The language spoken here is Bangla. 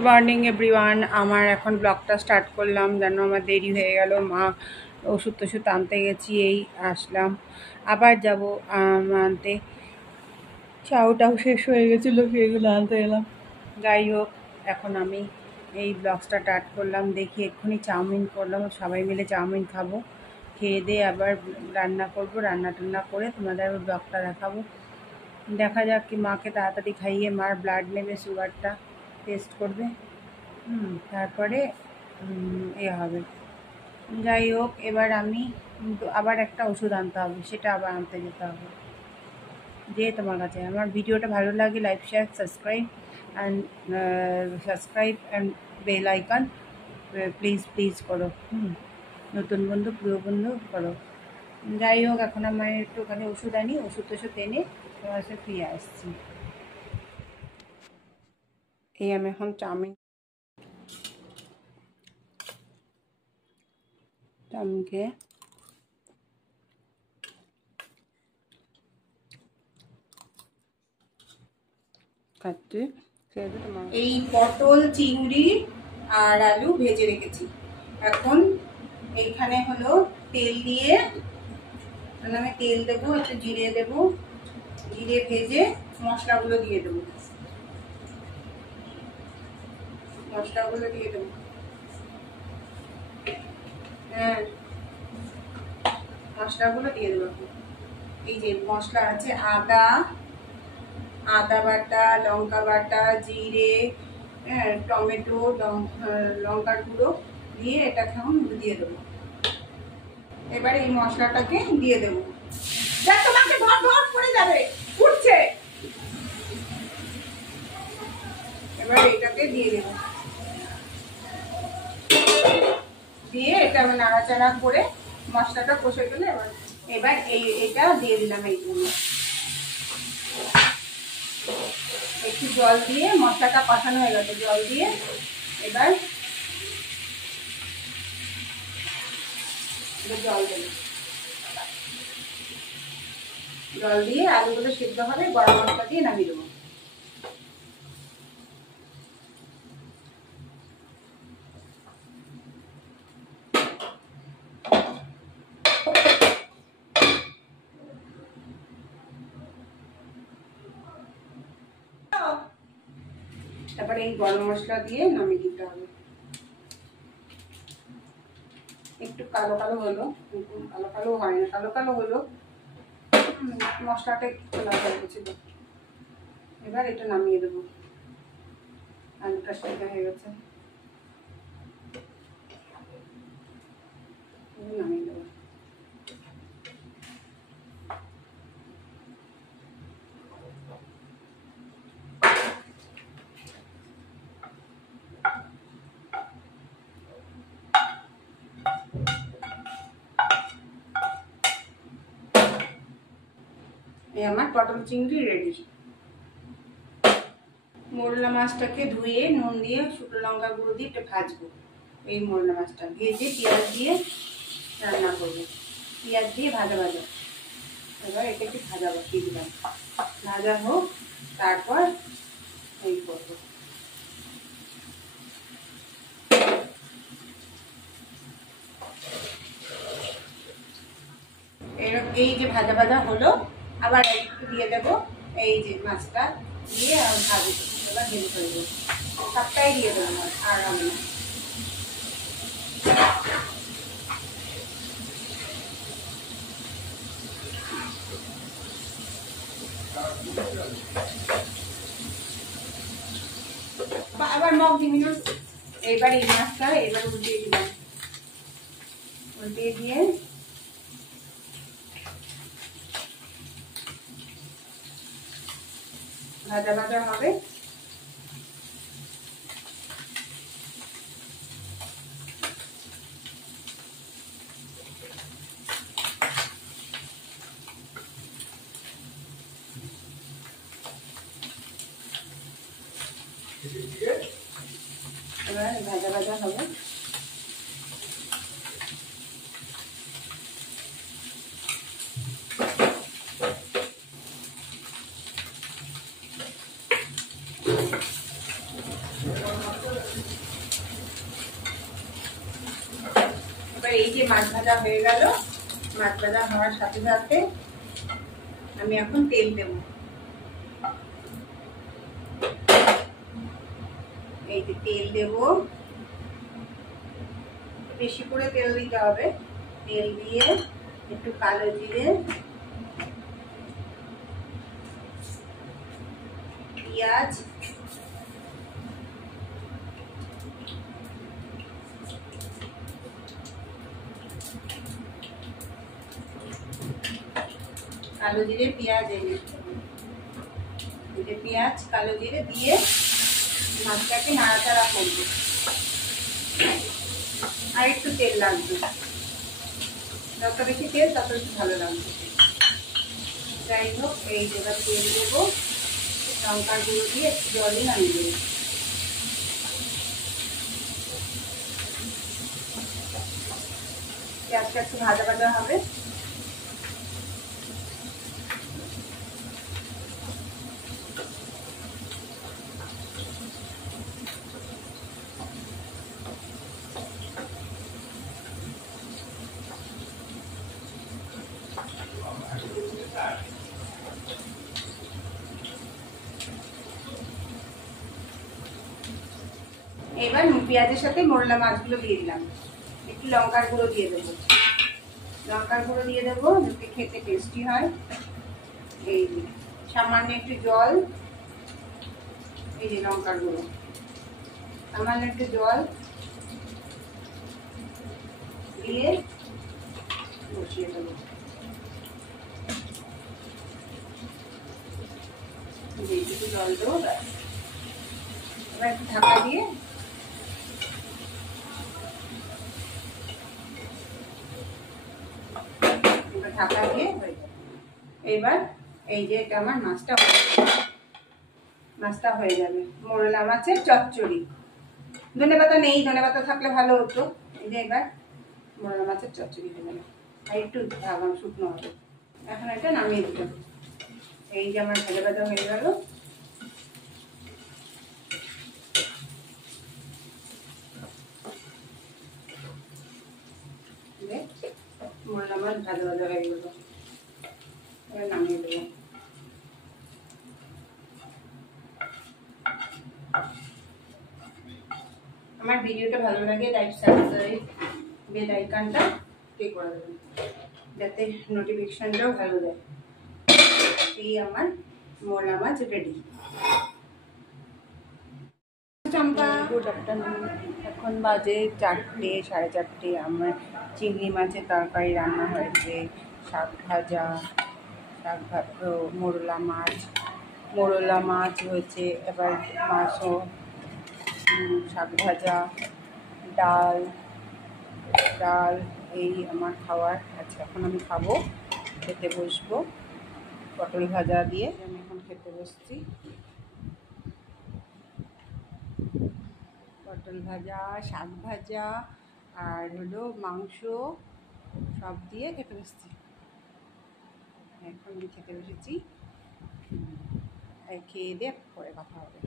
Good morning everyone. আমার এখন ব্লগটা স্টার্ট করলাম, যেন আমার দেরি হয়ে গেল। মা ওষুধ টষুধ আনতে গেছি, এই আসলাম, আবার যাব আনতে। চাউটাও শেষ হয়ে গেছিলো, সেগুলো আনতে এলাম। যাই হোক, এখন আমি এই ব্লগটা স্টার্ট করলাম। দেখি এক্ষুনি চাউমিন করলাম, সবাই মিলে চাউমিন খাবো। খেয়ে দিয়ে আবার রান্না করব, রান্না টান্না করে তোমাদের আবার ব্লগটা দেখাবো। দেখা যাক, কি মাকে তাড়াতাড়ি খাইয়ে মার ব্লাড নেবে, সুগারটা টেস্ট করবে, তারপরে হবে। যাই হোক, এবার আমি আবার একটা ওষুধ আনতে হবে, সেটা আবার আনতে যেতে হবে। যে তোমার কাছে আমার ভিডিওটা ভালো লাগে, like share subscribe and bell icon please করো। নতুন বন্ধু, প্রিয় বন্ধু করো। যাই হোক, এখন আমার একটুখানি ওষুধ আনি, ওষুধ টষুধ এনে তোমার সাথে ফিরে আসছি। এই আমি এখন চাউমিন খেয়ে খাচ্ছি। এই পটল, চিংড়ি আর আলু ভেজে রেখেছি। এখন এইখানে হলো তেল দিয়ে, আমি তেল দেবো, একটু জিরে দেবো, জিরে ভেজে মশলাগুলো দিয়ে দেবো, হ্যাঁ মশলাগুলো দিয়ে দেবো। এই যে মশলা আছে, আদা বাটা, লঙ্কা বাটা, জিরে, টমেটো, লঙ্কার গুঁড়ো দিয়ে এটাকে এখন দিয়ে দেবো। এবারে এই মশলাটাকে দিয়ে দেবো। তোমাকে ধর পড়ে যাবে, উঠছে। এবার এটাকে দিয়ে দেবো, দিয়ে এটা নাড়াচাড়া করে মশলাটা কষে গেলে এবার এইটা দিয়ে দিলাম। এইগুলো একটু জল দিয়ে, মশলাটা কষানো হয়ে গেছে, জল দিয়ে এবার জল দিয়ে আলুগুলো সিদ্ধ হবে, গরম মশলা দিয়ে নামিয়ে দেবো। তারপরে এই গরম মশলা দিয়ে নামিয়ে দিতে হবে। একটু কালো কালো হলো, কালো কালো হয় না, কালো কালো হলো, মশলাটা একটু খোলা হয়ে গেছিল। এবার এটা নামিয়ে দেবো, আলুটা সেদ্ধ হয়ে গেছে, নামিয়ে দেবো। এই আমার পটল চিংড়ি রেডি। মোরলা মাছটাকে ধুয়ে নুন দিয়ে শুকনো লঙ্কা গুঁড়ো দিয়ে একটু ভাজবো। এই মোরলা মাছটা ভেজে পেঁয়াজ দিয়ে রান্না করবো, পেঁয়াজ দিয়ে ভাজা ভাজা। এবার এটা একটু ভাজা বসিয়ে দিলাম, ভাজা হোক, তারপর এই করবো। এই যে ভাজা ভাজা হলো, আবার একটু দিয়ে দেবো এই যে মাছটা দিয়ে ভাজবো, এবার ভেজে ফেলবো, সবটাই দিয়ে দেবো আর আমি। আবার মগ দিবি না। এইবার এই মাছটা এবার উল্টিয়ে দিলাম, উল্টিয়ে দিয়ে ভাজা ভাজা হবে। এবার ভাজা ভাজা হবে। এই যে মাছ ভাজা হয়ে গেল, মাছ ভাজা হওয়ার সাথে সাথে আমি এখন তেল দেব। এই যে তেল দেব, বেশি করে তেল দিতে হবে। তেল দিয়ে একটু কালো জিরে, পেঁয়াজ, কালো জিরে পেঁয়াজ, পেঁয়াজ কালো জিরে দিয়ে মাছটাকে নাড়াচাড়া করবো। আর একটু তেল লাগবে, যত বেশি তেল তত বেশি ভালো লাগবে। যাই হোক, এই যেটা তেল দেবো, লঙ্কার গুঁড়ো দিয়ে একটু জলে নামিয়ে দেবো। পেঁয়াজটা একটু ভাজা ভাজা হবে। এবার পেঁয়াজের সাথে মোরলা মাছগুলো দিয়ে দিলাম, একটু লঙ্কার গুঁড়ো দিয়ে দেবো। লঙ্কার গুঁড়ো দিয়ে দেবো যাতে খেতে টেস্টি হয়। এই যে সামান্য একটু জল, এই যে লঙ্কার গুঁড়ো, সামান্য একটু জল দিয়ে বসিয়ে দেবো। একটু জল দেবো, এবার একটু ঢাকা দিয়ে ঢাকা দিয়ে হয়ে যাবে। এবার এই যে এটা আমার মাছটা হয়ে যাবে, মোরলা মাছের চচ্চড়ি। ধনেপাতা নেই, ধনেপাতা থাকলে ভালো হতো। এই যে এবার মোরলা মাছের চচ্চড়ি হয়ে যাবে, আর একটু শুকনো হবে। এখন এটা নামিয়ে দিতে। এই যে আমার ভাজা ভাজা হয়ে গেল। মোরলা মাছ ভাজা ভাজা হয়ে গেল, এবার নামিয়ে দেবো। আমার ভিডিওটা ভালো লাগে, লাইক, সাবস্ক্রাইব, বেল আইকনটা ক্লিক করে দেবেন যাতে নোটিফিকেশনটাও ভালো দেয়। এই আমার মোরলা মাছ রেডি। চম্পা, গুড আফটারনুন। এখন বাজে 4টে, 4:30। আমার চিংড়ি মাছের তরকারি রান্না হয়েছে, শাক ভাজা, মোরলা মাছ হয়েছে, এবার মাছও, শাক ভাজা, ডাল, এই আমার খাওয়ার। আচ্ছা, এখন আমি খাবো, খেতে বসবো পটল ভাজা দিয়ে। আমি এখন খেতে বসছি, পটল ভাজা, শাক ভাজা আর হলো মাংস, সব দিয়ে খেতে বসছি। এখন আমি খেতে বসেছি, খেয়ে দিয়ে পরে কথা হবে।